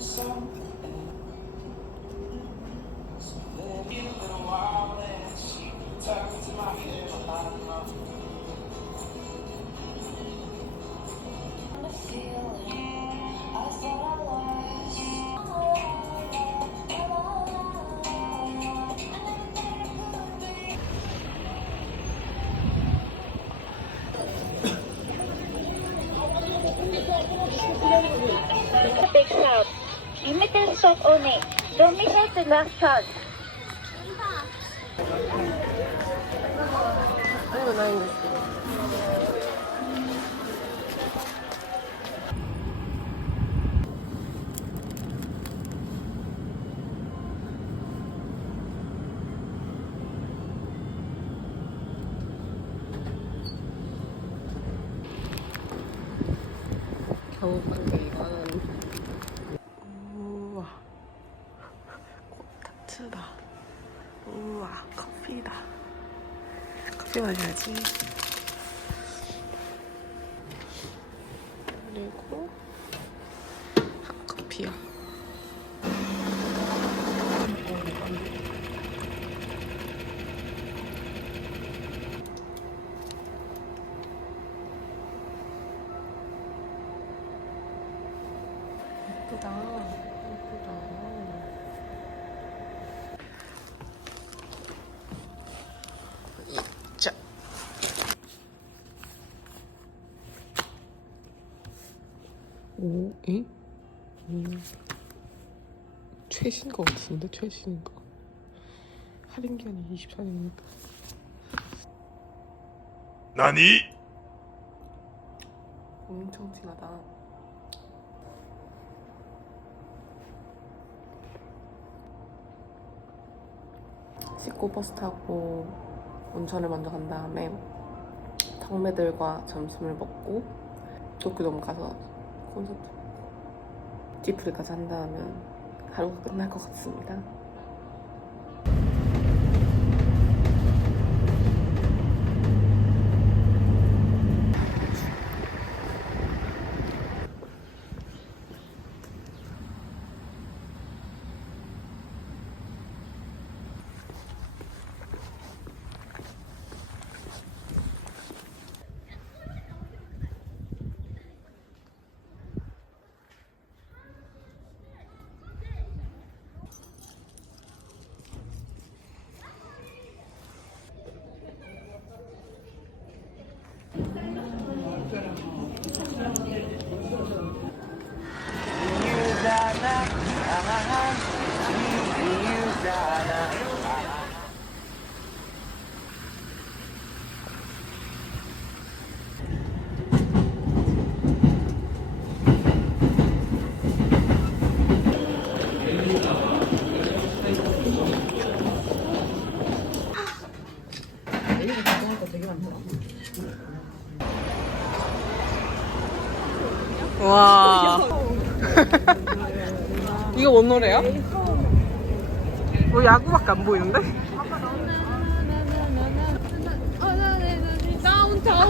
song. 겨우 간게 이거는 우와. 코타츠다. 우와 커피다. 커피 마셔야지 그리고 핫커피요 예쁘다 예쁘다 자. 오, 에? 음. 최신 거 같은데, 최신 거. 할인 기한이 24년이니까. 何 엄청 진하다. 씻고 버스 타고 온천을 먼저 간 다음에 덕매들과 점심을 먹고 도쿄돔 가서 콘서트 디프리까지 한다면 하루가 끝날 것 같습니다. 와. 이거 뭔 노래야? 뭐 야구밖에 안 보이는데?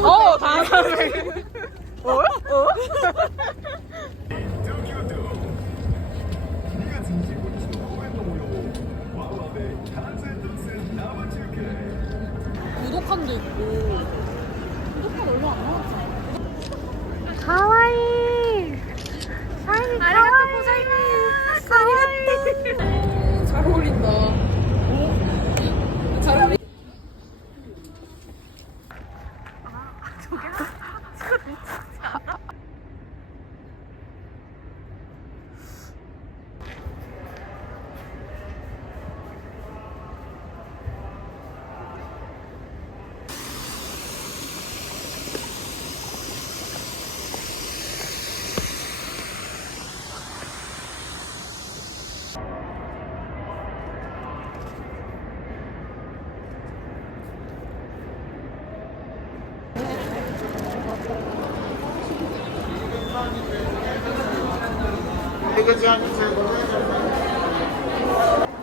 어, 다음에. 어? 어? 2月25日の公演の模様をワウワウで完全独占生中継 구독한도 있고. 잘 Oh,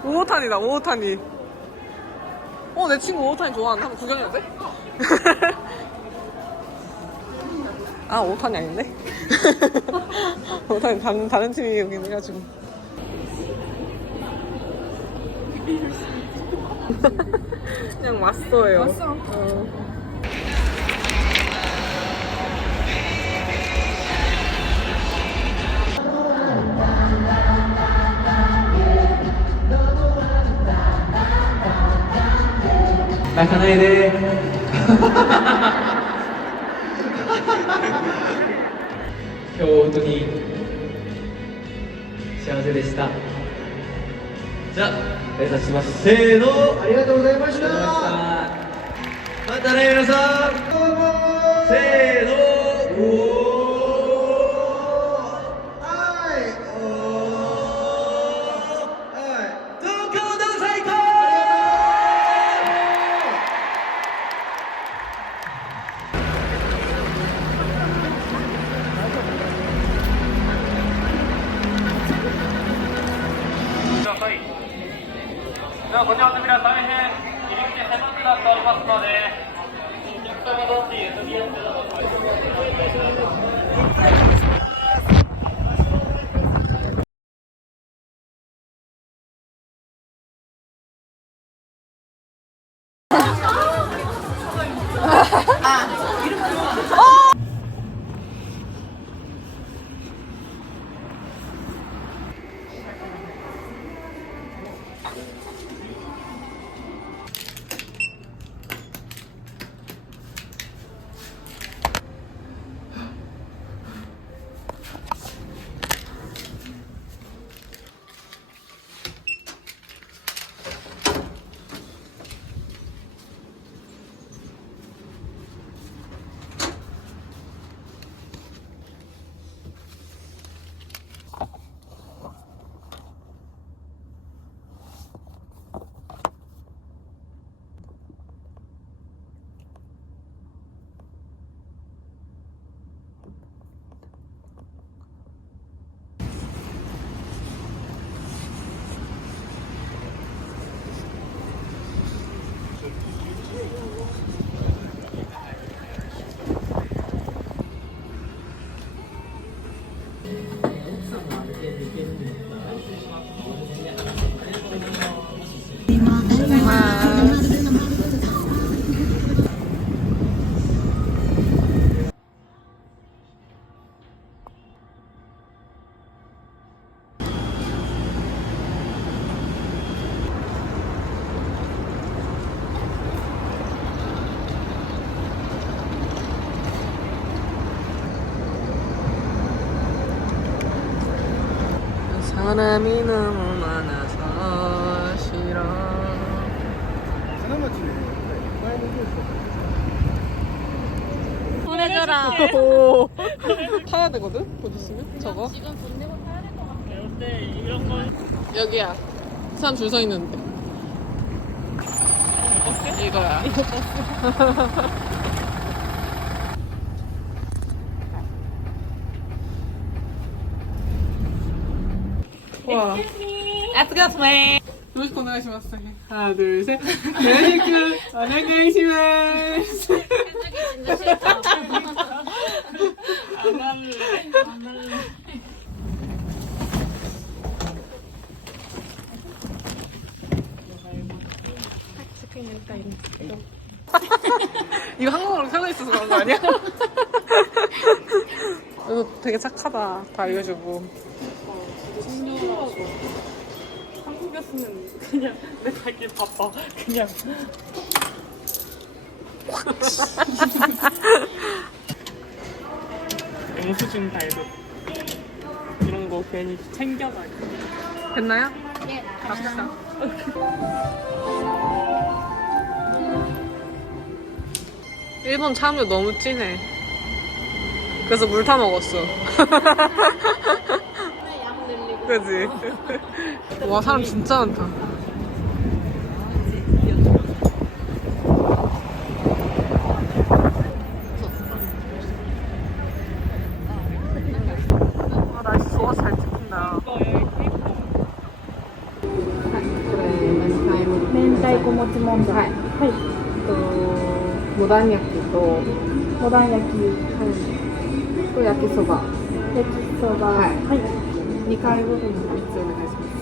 오호탄이다 오호탄이 어 내 친구 오호탄이 좋아하는데 한번 구경해도 돼? 아 오호탄이 아닌데? 오호탄이 다른, 다른 팀이 여기 해가지고 그냥 왔어요 왔어 어. 今日本当に幸せでした。じゃあ挨拶します。せーの。ありがとうございました。またね皆さん 그 오. 타야 되거든? 곧 있으면 저거 지금 돈 내고 타야 될 것 같아 근데 이런 건 여기야 사람 줄 서 있는데 이거야 와. 아스가스메. 요시코 오네가시마스. 하나, 둘, 셋. 요시코 오네가시마스. 안 할래. 안 할래. 이거 한국어로 켜져 있어서 그런 거 아니야? 이거 되게 착하다. 다 알려주고. 한국이었으면 그냥 내 가기 바빠. 그냥. 영수증 달고 이런 거 괜히 챙겨가지고. 됐나요? 네. 갑시다. 일본 참외 너무 진해. 그래서 물 타 먹었어. 그지? 와, 사람 진짜 많다. 五段焼きと、五段焼き、と焼きそば。焼きそば、はいはい。 2回ごとに3つお願いします。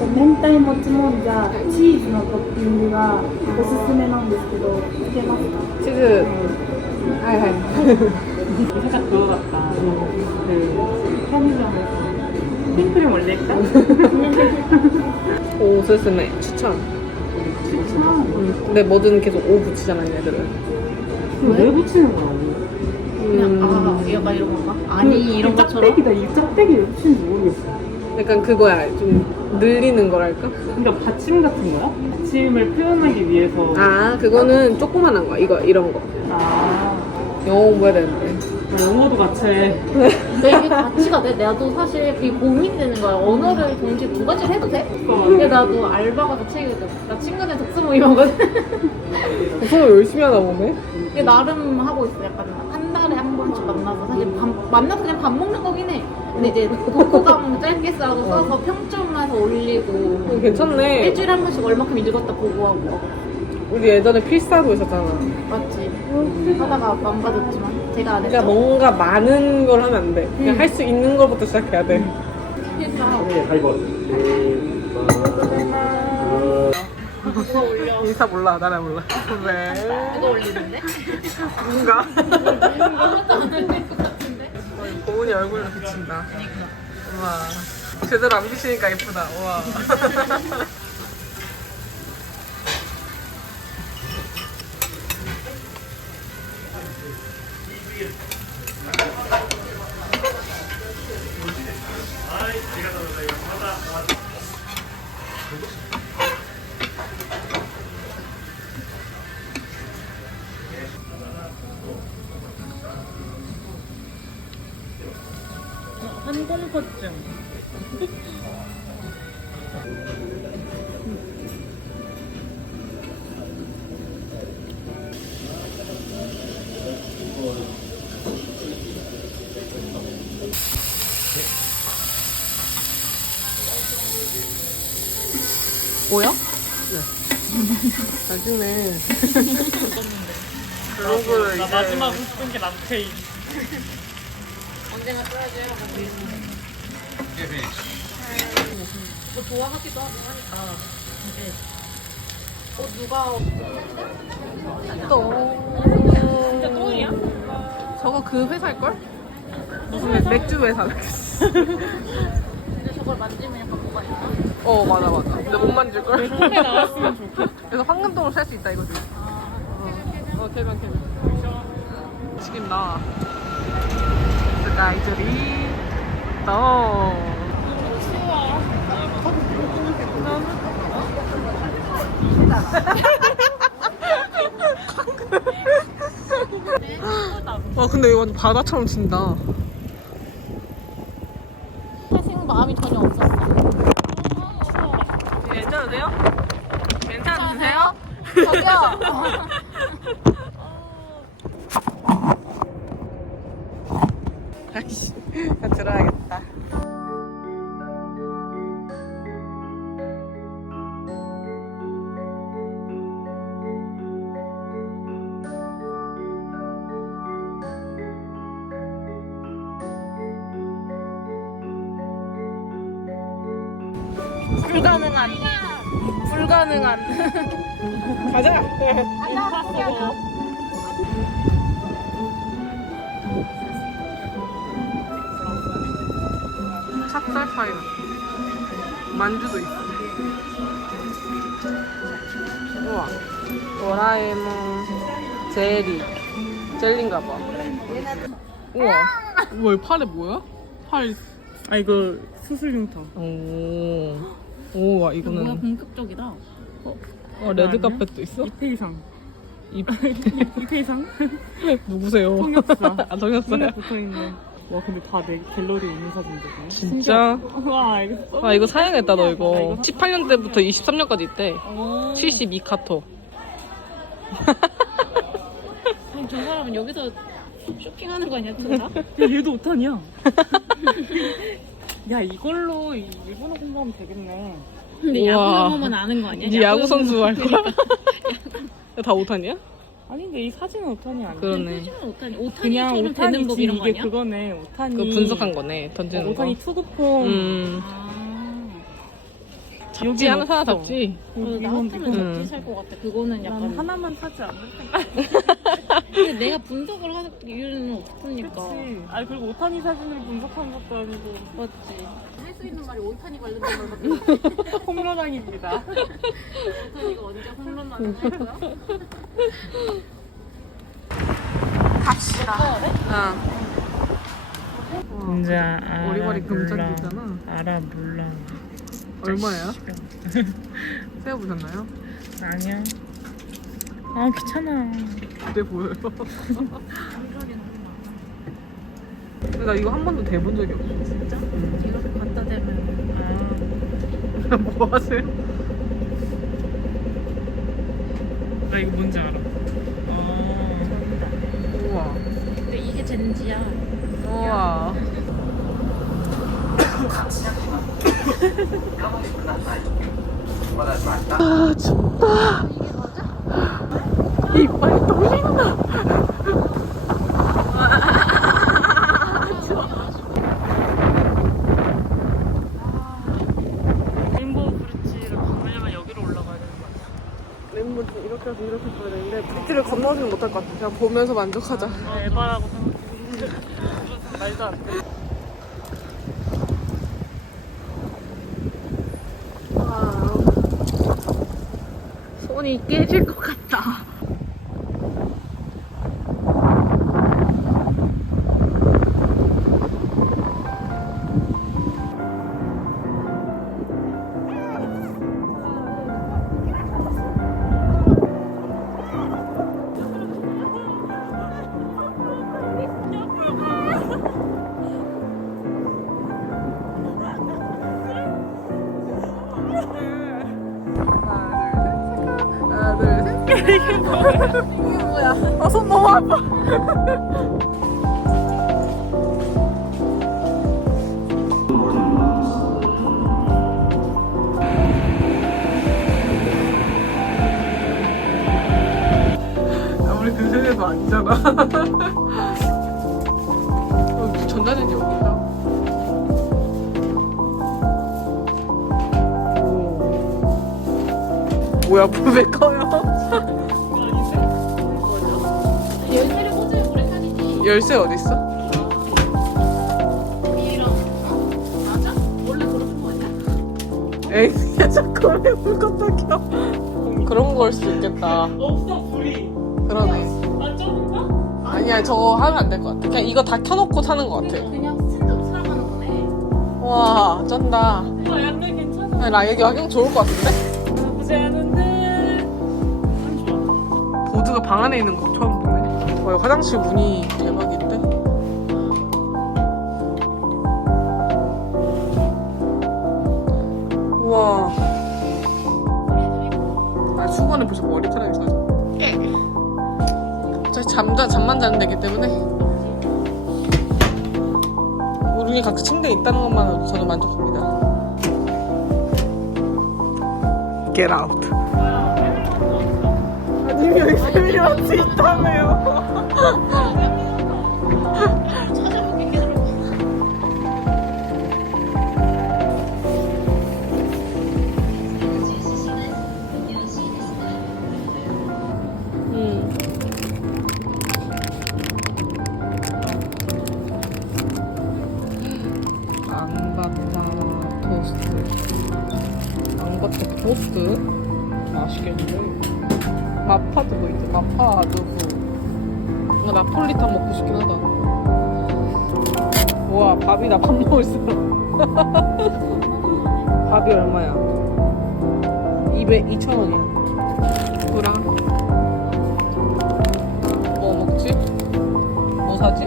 で明太もちもんじゃチーズのトッピングがおすすめなんですけど、つけますか？ 치즈. 하이 하이. 살짝 그거 같다. 그 편의점에서 핑크림 올릴까? 오, 스스메. 추천. 음, 근데 뭐든 계속 오 붙이잖아, 얘들은. 왜 붙이는 거야? 그냥, 아, 약간 이런 건가? 아니 이런 것처럼? 짝대기다. 이 짝대기 왜 붙이는지 모르겠어. 약간 그거야. 좀 늘리는 거랄까? 그러니까 받침 같은 거야? 받침을 표현하기 위해서. 아, 그거는 조그만한 거야. 이거, 이런 거. 아, 영어 공부해야 되는데. 나 영어도 같이 해. 근데 이게 가치가 돼? 나도 사실 그게 고민되는 거야. 언어를 동시에 두 가지를 해도 돼? 근데 나도 알바 가서 책이거든. 나 친구들 독서 모임 하거든. 수업 열심히 하나 보네? 근데 나름 하고 있어. 약간 한 달에 한 번씩 만나서 사실 밥, 만나서 그냥 밥 먹는 거긴 해. 근데 이제 독후감 짧게 써서 써서 평점해서 올리고 어, 괜찮네. 일주일에 한 번씩 얼마큼 읽었다 보고하고 우리 예전에 필사도 있었잖아. 맞지? 하다가 망가졌지만 제가 안 그러니까 했죠. 뭔가 많은 걸 하면 안 돼. 그냥 음. 할 수 있는 것부터 시작해야 돼. 필사 인사 몰라, 나라 몰라. 왜? 이거 올리는데? 누군가? 아무것도 안 올릴 것 같은데? 고은이 얼굴로 비친다. 우와. 제대로 안 비치니까 예쁘다. 우와. 항공포증. 뭐야? 네. 잘 찍네. 블로그를 나 이제 마지막 웃은 게 남페이. 뭐 좋아하기도 하고 하니까 이제 어 누가 또. 똥이야? 저거 그 회사일 걸? 무슨 맥주 회사. 근데 저걸 만지면 약간 뭐가 있나? 어, 맞아, 맞아. 근데 못 만질걸? 에 나왔으면 좋겠다. 그래서 황금동을 살수 있다 이거지. 어, 개면 개면. 지금 나 스카이들이 또. 와 근데 이거 완전 바다처럼 진다. 사실 마음이 전혀 없었어 괜찮으세요? 괜찮으세요? 저기요 불가능한 불가능한 가자. 찹쌀파이 만주도 있어. 우와. 도라에몽 젤리. 젤리인가 봐. 우와. 우와, 이 팔에 뭐야? 팔. 아 이거 수술 흉터. 오. 오, 와, 뭐야 이거는. 본격적이다 어, 레드 카펫도 있어? 이페이상. 이 이페이상? 누구세요? 통역사. 아, 정했어요? 손에 붙어있네. 와 근데 다 내 갤러리에 있는 사진들이네. 진짜? 와 이거 아, 이거 사야겠다, 너나 이거. 이거 18년 때부터 23년까지 있대. 72 카토. 그럼 저 사람은 여기서 쇼핑하는 거 아니야 진짜? 야 얘도 오탄이야. 야 이걸로 이 일본어 공부하면 되겠네. 근데 우와. 야구 영어만 아는 거 아니야? 이제 야구 선수 할 거야? 다 오탄이야? 아니 근데 이 사진은 오탄이 아니야. 그러네. 오탄이 오탄이 그냥 처럼 되는 오탄이지 법 이런 거 이게 아니야? 그거네. 오탄이. 그 분석한 거네 어, 던지는 거. 오탄이 투구폼. 음. 아. 잡지 하나 사다 잡지. 어, 나 같으면 이건- 잡지 살 것 같아. 그거는 약간 난 하나만 사지 않을 텐데. 근데 내가 분석을 할 이유는 없으니까. 그치. 아니 그리고 오탄이 사진으로 분석한 것도 아니고. 맞지. 할 수 있는 말이 오탄이 관련된 말밖에 없어. 홈런왕입니다. 오탄이가 언제 홈런 나는 거야? 이제 알아 머리머리 몰라. 금짝이잖아. 알아 몰라. 얼마예요? 세어보셨나요? 아니야. 아 귀찮아. 네 보여요. 근데 나 이거 한 번도 대본 적이 없어. 진짜? 제가 갖다 대면 아, 뭐 하세요? 나 이거 뭔지 알아. 아, 우와. 근데 이게 젠지야. 우와. 아 춥다. 이빨이 떨린다. 레인보우 브릿지를 건너려면 여기로 올라가야 되는 거 아니야? 램보 이렇게 해서 이렇게 보야 되는데 브릿지를 건너지는 못할 것 같아. 그냥 보면서 만족하자. 아, 에바라고 생각해. 말도 안 돼. 손이 깨질 것 같다. 그 세대도 아니잖아. 어, 전자레인지 여기다. 뭐야, 왜 커요? 열쇠를 꽂으면 오래 타지지. 열쇠 어딨어? 이랑 어? 맞아? 원래 그런 거 아니야? 에이, 야, 자꾸 왜 물건 켜? 그런 걸 수도 있겠다. 없어 불이. 그러네. 아니야, 저거 하면 안 될 것 같아. 그냥 이거 다 켜놓고 타는 것 같아. 그냥 스탠드업 사랑하는 거네. 와, 쩐다. 아 양대 괜찮아. 아니, 나 여기 와경 좋을 것 같은데? 나쁘지 않은데. 안 좋아. 보드가 방 안에 있는 것도 처음 보네. 와, 이거 화장실 문이 대박인데? 우와. 아, 수건에 벌써 머리카락이 젖어. 저 잠자, 잠만 자는 데기 때문에. 우리 각자 침대에 있다는 것만으로도 저는 만족합니다. Get out. 아니 여기 세미한테 있다며요. 마파 두부. 나 나폴리탄 먹고 싶긴 하다. 우와, 밥이 나밥 먹을 수 있어. 밥이 얼마야? 200, 2,000원이야. 누구랑? 뭐 먹지? 뭐 사지?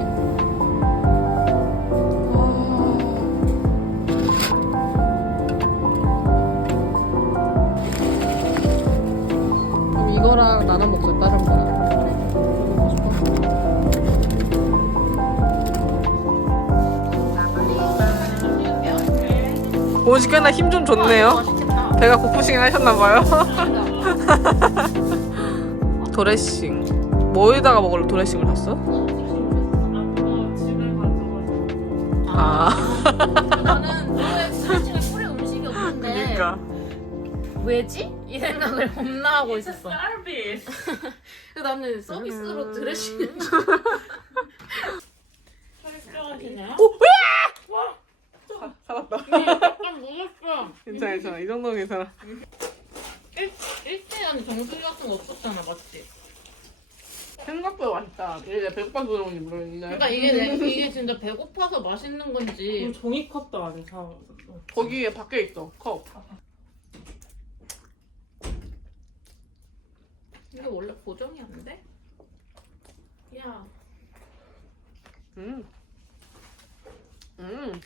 오지 꽤나 힘좀 좋네요 맛있겠다. 배가 고프시긴 하셨나봐요. 드레싱. 뭐에다가 먹을래 드레싱을 샀어? 아아 나는 뿌릴 음식이 없는데 그러니까 왜지? 이 생각을 겁나 하고 있었어. 서비스 나는 서비스로 드레싱을 설정하시네요? 살았다 약간 무섭어. 괜찮아 괜찮아 이 정도는 괜찮아 1대 안에 정수리 같은 거 없었잖아, 맞지? 생각보다 맛있다 이게 내가 배고파서 그런지 모르겠는데 그러니까 이게 내, 이게 진짜 배고파서 맛있는 건지 종이컵도 안에 사왔어 거기에 밖에 있어 컵 이게 원래 고정이 안 돼? 야, 음. 음.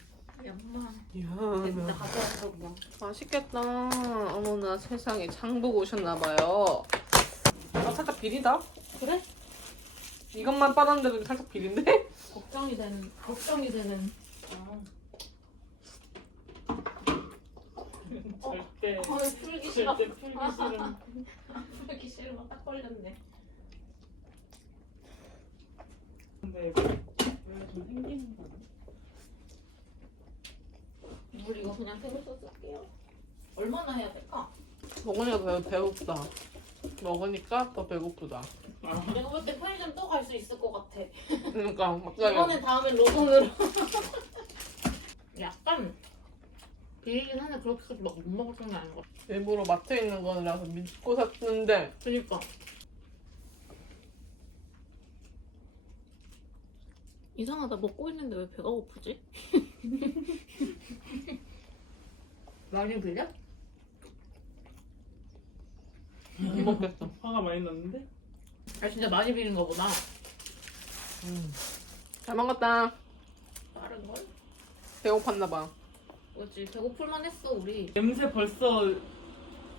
가져왔어 그냥. 맛있겠다 어머나 세상에 장 보고 오셨나봐요 아 살짝 비리다 그래? 이것만 빨았는데도 살짝 비린데? 걱정이 되는 걱정이 되는. 절대 어, 풀기 싫어. 절대 풀기 싫은 풀기 싫으면 딱 걸렸네. 근데 왜좀 생기는 거야? 우리 이거 그냥 생수 쓸게요. 얼마나 해야 될까? 먹으니까 더 배고프다 먹으니까 더 배고프다 내가 볼 때 편의점 또 갈 수 있을 것 같아. 그러니까 갑자기 이번엔 다음에 로송으로. 약간 비리긴 한데 그렇게까지 막 못 먹을 정도 아닌 것 같아. 일부러 마트에 있는 거라서 믿고 샀는데 그니까. 이상하다 먹고 있는데 왜 배가 고프지? 많이 빌려? 못 먹겠어 화가 많이 났는데? 아 진짜 많이 비린 거보다 잘 먹었다 빠른 걸? 배고팠나 봐 그렇지 배고플만 했어 우리. 냄새 벌써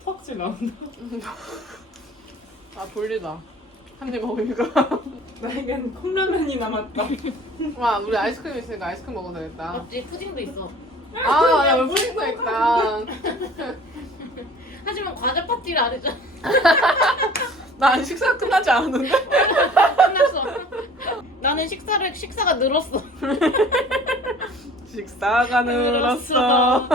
턱질 나온다 아 졸리다 한 입 먹으니까 나에겐 컵라면이 남았다 와 우리 아이스크림 있으니까 아이스크림 먹어도 되겠다 맞지 푸딩도 있어. 아 여기 푸딩도 있다 하지만 과자 파티를 안 했잖아. 나 아직 식사가 끝나지 않았는데 끝났어. 나는 식사를 식사가 늘었어. 식사가 늘었어